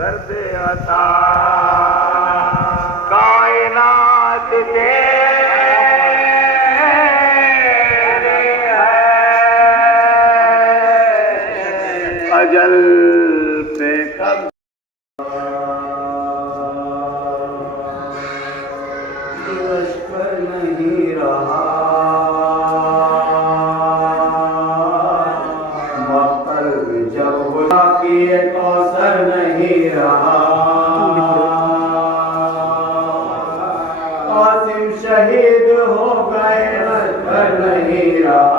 कर दे अता कायनात तेरी है अजल पे कब दिवस पर नहीं रहा किए कौसर नहीं रहा कासिम शहीद हो गए पर नहीं रहा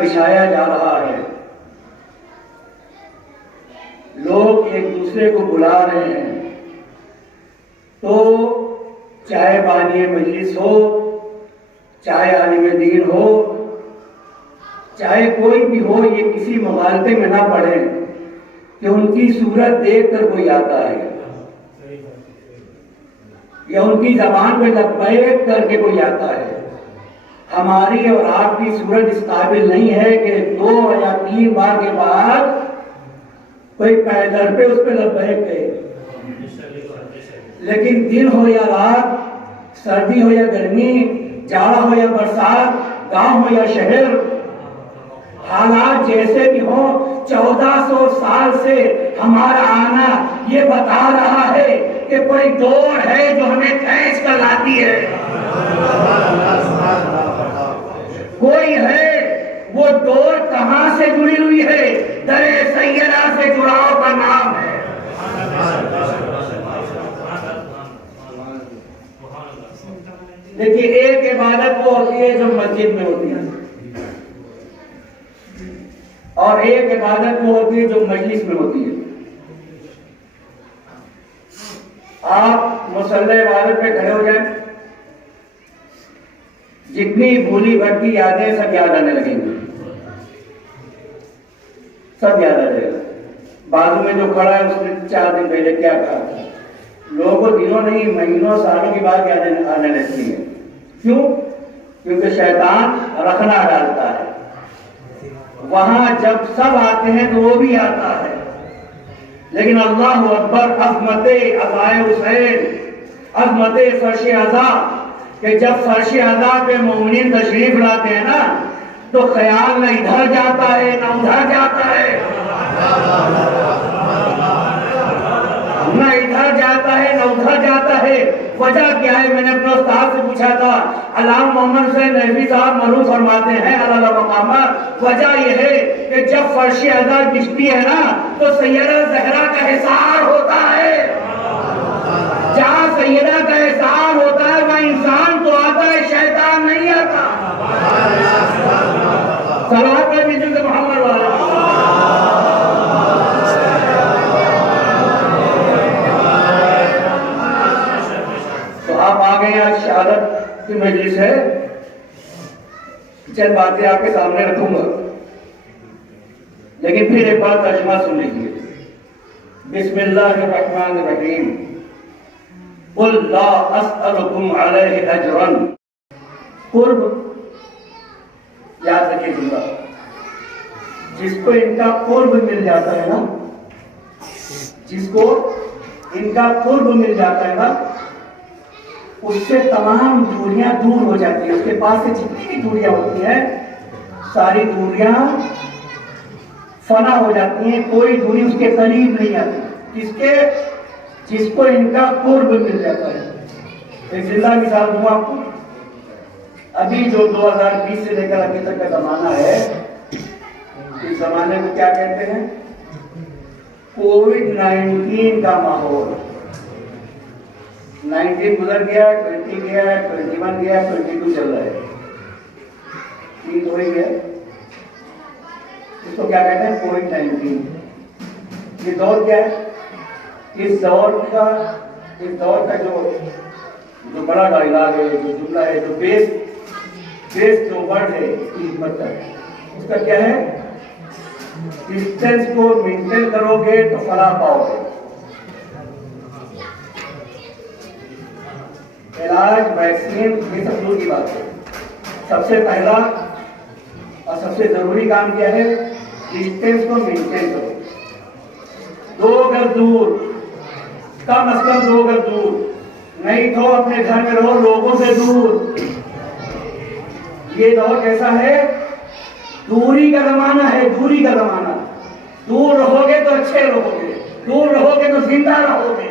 बिछाया जा रहा है, लोग एक दूसरे को बुला रहे हैं, तो चाहे बानी मजलिस हो, चाहे आलिम दीन हो, चाहे कोई भी हो, ये किसी मुगालते में ना पड़े कि उनकी सूरत देखकर कोई आता है या उनकी जबान पे लब्बैक करके कोई आता है। हमारी और आपकी सूरत इस काबिल नहीं है कि 2 या 3 बार के बाद कोई पैदल पे उस पे लब्बैक कहे। लेकिन दिन हो या रात, सर्दी हो या गर्मी, जाड़ा हो या बरसात, गांव हो या शहर, हालात जैसे भी हो, 1400 साल से हमारा आना ये बता रहा है कि कोई दौड़ है जो हमें खींच कर लाती है। कोई है, वो दौड़ कहां से जुड़ी हुई है? दरे सैयदा से जुड़ाव का नाम है। देखिए, एक इबादत वो होती है जो मस्जिद में होती है और एक इबादत वो होती है जो मजलिस में होती है। आप मुसल्ले इबादत पे खड़े हो जाएं, जितनी भूली भटकी यादें सब याद आने लगेंगी, सब याद आ जाएगा। बाजू में जो खड़ा है उसने 4 दिन पहले क्या कहा, लोगों को दिनों नहीं महीनों सालों की बात याद आने लगती है। क्यों? क्योंकि शैतान रखना डालता है। वहां जब सब आते हैं तो वो भी आता है, लेकिन अल्लाह अकबर, अज़मते अज़ाए हुसैन, अज़मते फर्श अज़ा, कि जब फर्श अज़ा पे मोमिनीन तशरीफ लाते हैं ना, तो ख्याल न इधर जाता है न उधर जाता है, न इधर जाता है न उधर जाता है। वजह क्या है? मैंने अपने उस्ताद से पूछा था, अल्लामा मोहम्मद हुसैन नहवी साहब मरूफ फरमाते हैं अला मकामा, वजह यह है कि जब फर्श अज़ा दिखती है ना, तो सैयदा ज़हरा का हिसार होता है। जहाँ सैयदा का हिसार होता है वहाँ इंसान तो आता है, शैतान नहीं आता। सलावत है मिलजुल मोहम्मद वाले। तो आप आ गए, आज शहादत की मजलिस है, चंद बातें आपके सामने रखूंगा, लेकिन फिर एक बार तर्जुमा सुन लीजिए। बिस्मिल्लाहिर्रहमानिर्रहीम, कुल ला अस्अलुकुम अलैहि अजरन। कुर्ब याद रखिए जुमला, जिसको इनका कुर्ब मिल जाता है ना, जिसको इनका कुर्ब मिल जाता है ना, उससे तमाम दूरियां दूर हो जाती है। उसके पास से जितनी भी दूरियां होती हैं, सारी दूरियां फना हो जाती हैं, कोई दूरी उसके करीब नहीं आती। किसके? जिसको इनका कुर्ब मिल जाता है। एक जिंदा मिसाल दूं आपको, अभी जो 2020 से लेकर अभी तक का जमाना है, इस जमाने को क्या कहते हैं? कोविड-19 का माहौल। 19 गुजर गया, 20 गया, 21 गया, 22 चल रहा है, 3 हो ही गया। इसको क्या कहते हैं? कोविड-19। ये दौर क्या है? इस दौर का जो बड़ा डायलॉग है, जो जुमला है, जो बेस जो वर्ड है इसकी हिम्मत का, उसका क्या है? डिस्टेंस को मेंटेन करोगे तो फलाह पाओगे। इलाज, वैक्सीन, ये सब दूर की बात है। सबसे पहला और सबसे जरूरी काम क्या है? डिस्टेंस को मेंटेन करो। 2 गज दूर, कम से कम 2 गज दूर, नहीं तो अपने घर में रहो, लोगों से दूर। ये दौर कैसा है? दूरी का जमाना है, दूरी का जमाना। दूर रहोगे तो अच्छे रहोगे, दूर रहोगे तो जिंदा रहोगे,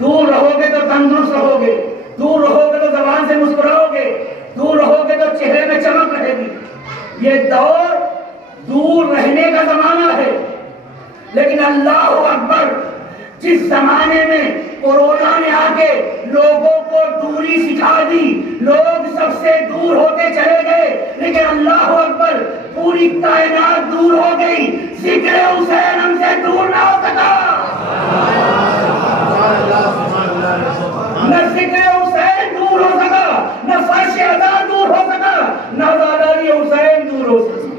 दूर रहोगे तो तंदुरुस्त रहोगे, दूर रहोगे तो जबान से मुस्कुराओगे, दूर रहोगे तो चेहरे में चमक रहेगी। ये दौर दूर रहने का जमाना है। लेकिन अल्लाह अकबर, जिस जमाने में कोरोना ने आके लोगों को दूरी सिखा दी, लोग सबसे दूर होते चले गए, लेकिन अल्लाह अकबर, पूरी कायनात दूर हो गई, जिक्र हुसैन हमसे दूर ना हो सका। न जिक्र हुसैन दूर हो सका, न फर्श अज़ा दूर हो सका, न ज़ादारी हुसैन दूर हो सकी।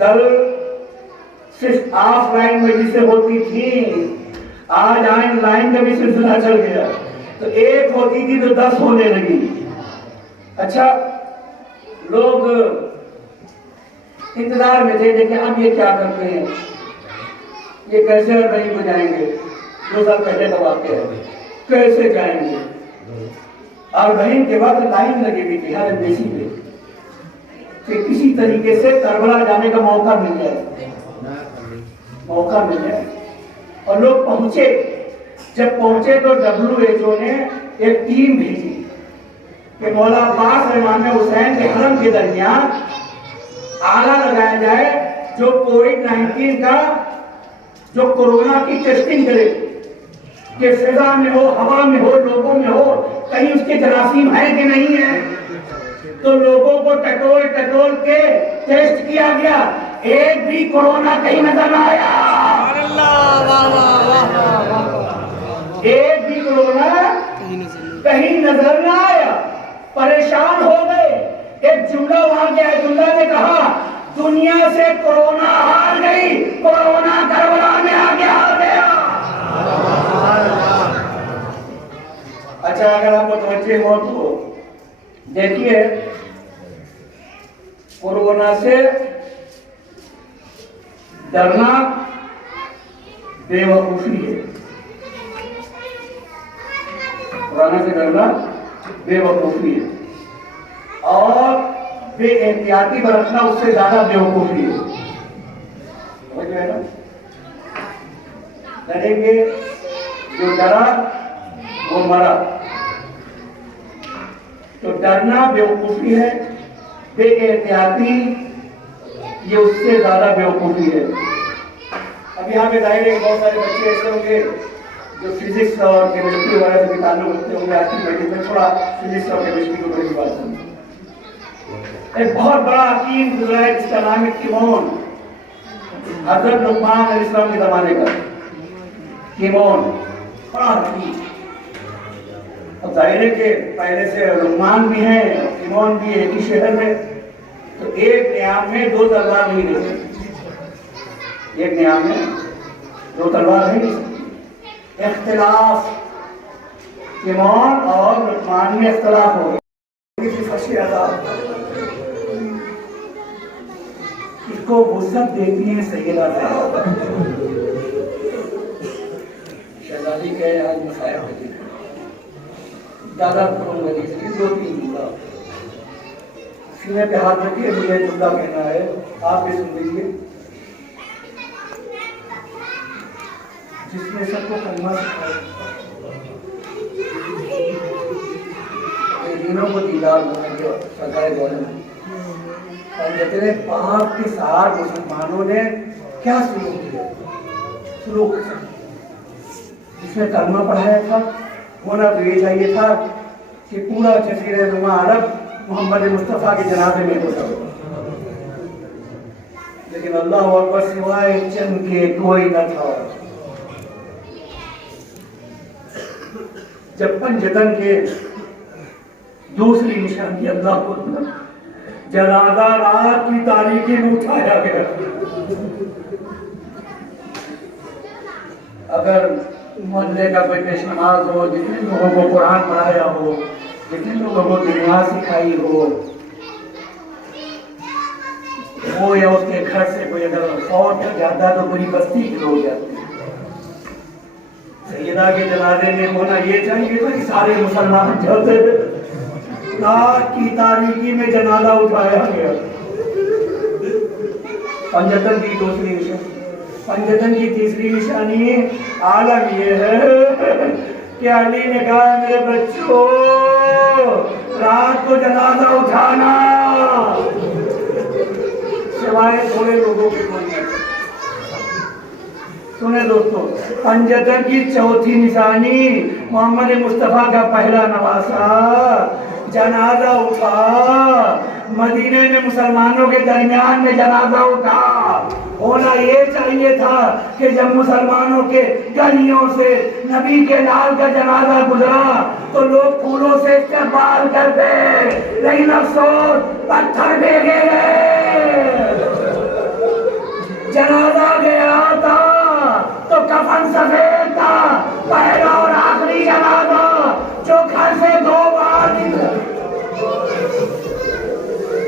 कल सिर्फ ऑफलाइन मजलिसें होती थी, आज ऑनलाइन का भी सिलसिला चल गया। तो एक होती थी तो 10 होने लगी। अच्छा, लोग इंतजार में थे, देखें अब ये क्या करते हैं, ये कैसे नहीं को जाएंगे। 2 साल पहले का वाक़या है, कैसे जाएंगे। और बहन के बाद लाइन लगी हुई थी हर एम्बेसी पे कि किसी तरीके से करबला जाने का मौका मिल जाए, मौका मिल जाए। और लोग पहुंचे। जब पहुंचे तो WHO ने एक टीम भेजी कि मौला अब्बास रहमान हुसैन के हरम के दरमियान आला लगाया जाए, जो कोविड-19 का, जो कोरोना की टेस्टिंग करे, कि फिजा में हो, हवा में हो, लोगों में हो, कहीं उसके जरासीम है कि नहीं है। तो लोगों को टटोल के टेस्ट किया गया, एक भी कोरोना कहीं नजर न आया। एक भी कोरोना कहीं नजर न आया। परेशान हो गए। एक जुमला वहां गया, जुमला ने कहा, दुनिया से कोरोना हार गई, कोरोना करबला में आगे हार गया। अच्छा, अगर आपको तवज्जो हो तो देखिए, कोरोना से डरना बेवकूफी है, खुदा से डरना बेवकूफी है, और बेएहतियाती बरतना उससे ज्यादा बेवकूफी है। समझ में ना? डरेंगे, जो डरा वो मरा। तो डरना बेवकूफी है, बेएहतियाती ये उससे ज्यादा बेवकूफी है। अब यहाँ पे जाहिर है बहुत सारे बच्चे ऐसे होंगे जो फिजिक्स और केमिस्ट्री वगैरह से भी ताल्लुक रखते होंगे। आज की बैठक में थोड़ा फिजिक्स और केमिस्ट्री को बड़ी बात है। एक बहुत बड़ा हकीम गुजरा है जिसका नाम है किमोन, हजरत लुकमान अलैहिस्सलाम के जमाने का किमोन, बड़ा हकीम। अब जाहिर है कि पहले से लुकमान भी है और किमोन भी एक ही शहर में, तो एक नियाम में दो तलवार नहीं रह सकती, एक नियाम में दो तलवार नहीं रह सकती। इख्तिलाफ किमोन और लुकमान में इख्तिलाफ हो गया। इसको वुसअत देती है सैयदा शहजादी के आज मसाया होती है दादा इसकी दो तीन जुमला सीने पे हाथ रखिए, मुझे जुमला कहना है, आप भी सुन लीजिए। जिसने सबको कलमा सिखाया, दिनों को दीदार होने के सरकार दौरे में, और जितने पाक के साथ मुसलमानों ने क्या सुलूक किया, सुलूक जिसने कलमा पढ़ाया था, होना तो ये चाहिए था कि पूरा जज़ीरा नुमा अरब मोहम्मद मुस्तफ़ा के जनाजे में होता, लेकिन अल्लाह अकबर सिवाय चंद के कोई न था। जब पंजतन के दूसरी निशानी अल्लाह को जनाजा रात की तारीकी में उठाया गया। अगर मोहल्ले का कोई पेश नमाज हो, जितने लोगों को कुरान पढ़ाया हो, जितने लोगों को दुनिया सिखाई हो, वो या उसके घर से कोई अगर फौत कर जाता तो पूरी बस्ती के लोग जाते। सैयदा के जनाजे में होना ये चाहिए था कि सारे मुसलमान जाते। रात की तारीकी में जनाजा उठाया गया। पंजतन की दूसरी निशानी, पंजतन की तीसरी निशानी आलम ये है कि अली ने कहा मेरे बच्चों रात को जनाजा उठाना, सिवाय थोड़े लोगों के कोई नहीं। सुने दोस्तों, पंजतन की चौथी निशानी मोहम्मद मुस्तफ़ा का पहला नवासा जनाजा उठा। मदीने में मुसलमानों के दरमियान में जनाजा उठा। होना ये चाहिए था कि जब मुसलमानों के गलियों से नबी के लाल का जनाजा गुजरा तो लोग फूलों से इस्तकबाल करते, लेकिन अफसोस पत्थर फेंके गए। जनाजा गया था तो कफन सफेद था, पहला और आखिरी जनाजा जो घर से 2 बार निकला।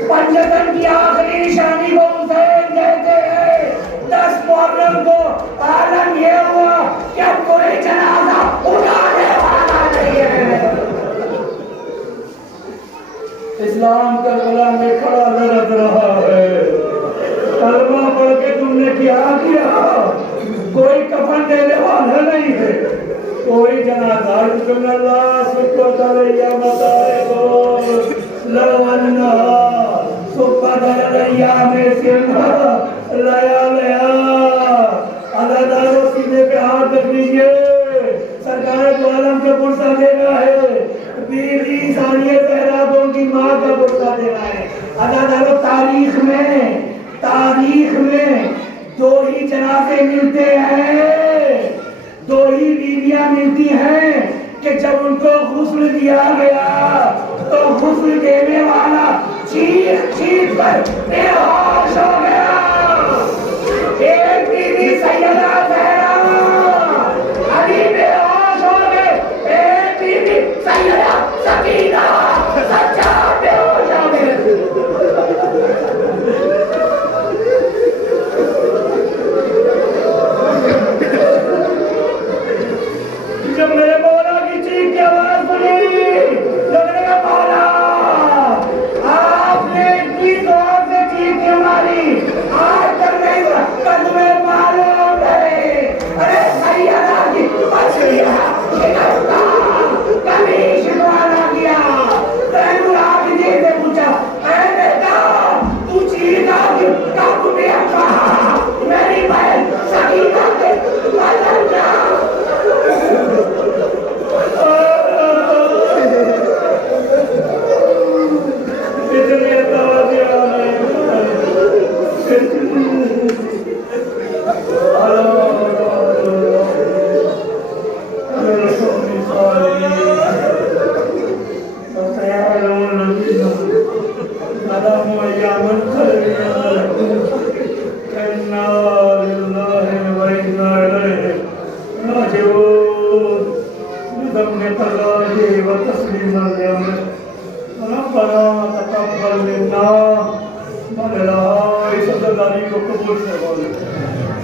पंजतन की आखिरी निशानी को हुसैन कहते हैं। 10 मुहर्रम को आलम ये हुआ कि अब कोई जनाजा उठाने वाला नहीं है। इस्लाम करबला में खड़ा लड़त रहा है। कलमा पढ़ के तुमने क्या किया? कोई कफन देने वाला नहीं है, कोई जनाजा सीने पे हाथ रख लीजिए। सरकार तो आलम का पुरसा देना है, बीवी सानिया जहरा को उनकी माँ का पुरसा देना है। अदादारो तारीख में 2 ही जनाजे मिलते हैं, 2 ही बीवियां मिलती हैं कि जब उनको गुस्ल दिया गया तो गुस्ल देने वाला चीख चीख कर बेहोश हो गया। एक बीवी सैयदा ज़हरा, अली बेहोश हो गए। एक बीवी सैयदा सकीना सच्चा बेहोश हो गए।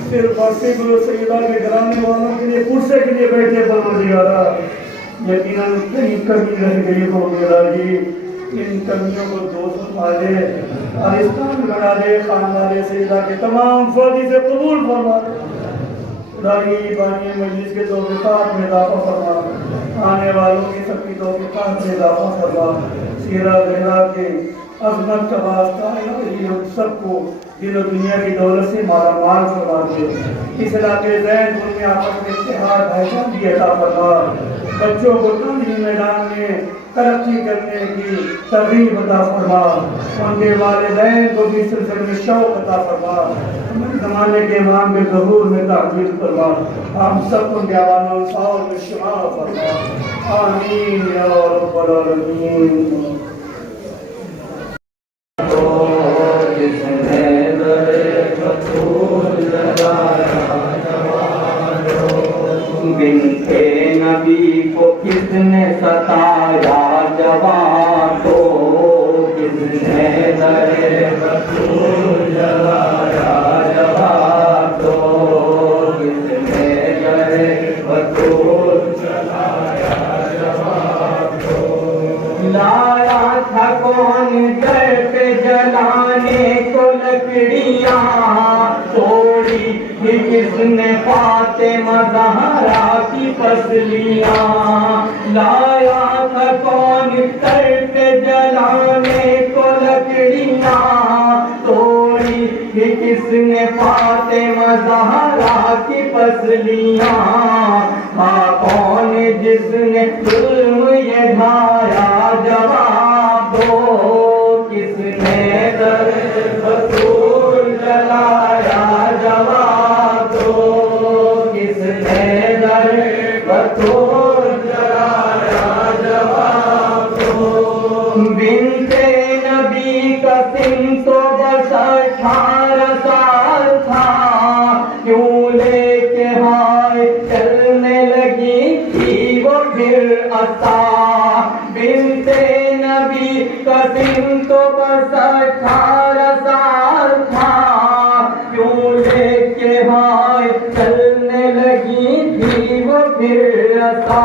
सिर्फ सैयदा के घराने वालों के लिए कुर्से के लिए बैठे परवरदिगारा, यकीनन कहीं कमी रह गई हो मेरा जी, इन कमियों को दोस्त उठा दे, आलिस्तान बना दे, खान वाले सैयदा के तमाम फर्जी से कबूल फरमा। खुदाई बानी मजलिस के तौफीकात में इजाफा फरमा, आने वालों की सबकी तौफीकात में इजाफा फरमा। सीरा ज़हरा के अज़मत का वास्ता इलाही हम सबको दिल और दुनिया की दौलत से माला माल फरमा दे। इस इलाके ज़ैनपुर में आपस में इत्तेहाद भाईचारा अता फरमा। बच्चों को तालीमी मैदान में तरक्की करने की तरगीब अता फरमा। उनके वालिदैन को भी सिलसिले में शौक़ अता फरमा। हमारे ज़माने के इमाम के ज़हूर में ताक़ीद फरमा। हम सबको जवानों और में शुमार फरमा। आमीन या रब्बल आलमीन। बिन्ते नबी को किसने सताया जवान को, किसने दरे रसूल जलाया जवान को, किसने दरे रसूल जलाया जवान को। लाया था कौन घर पे जलाने को लकड़ियाँ, तोड़ी थी किसने फातिमा ज़हरा की फसलियाँ। लाया था कौन घर पे जलाने को लकड़ियाँ, तोड़ी थी किसने फातिमा ज़हरा की फसलियाँ। हाँ कौन जिसने जुल्म ये ढाया जवाब दो, किसने दर रसूल जलाया जवाब दो, किसने दर रसूल जलाया जवाब दो। बिन्ते नबी का सिन तो बस 18 साल था, क्यों लेके हाय चलने लगी थी वो फिर अता। बिन्ते नबी का सिन तो बस 18 साल था, क्यों लेके हाय चलने लगी थी वो फिर अता।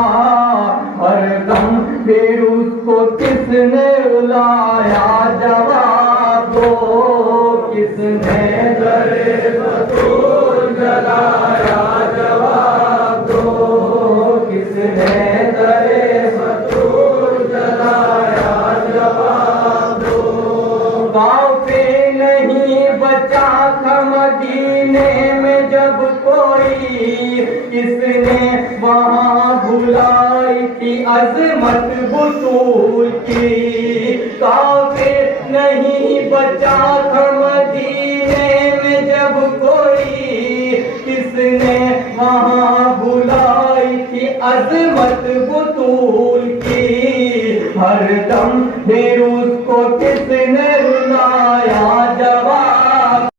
हर दम फिर उसको किसने रुलाया जवाब दो, किसने दरे रसूल जलाया जवाब दो, किसने दरे रसूल जलाया जवाब दो। गाँव पे नहीं बचा था मदीने में जब कोई, किसने वहाँ बुलाई थी अज़मत बुतूल की। गाँव पे नहीं बचा था मदीने में जब कोई, किसने वहाँ बुलाई थी अज़मत बुतूल की। हर दम फिर उसको किसने रुलाया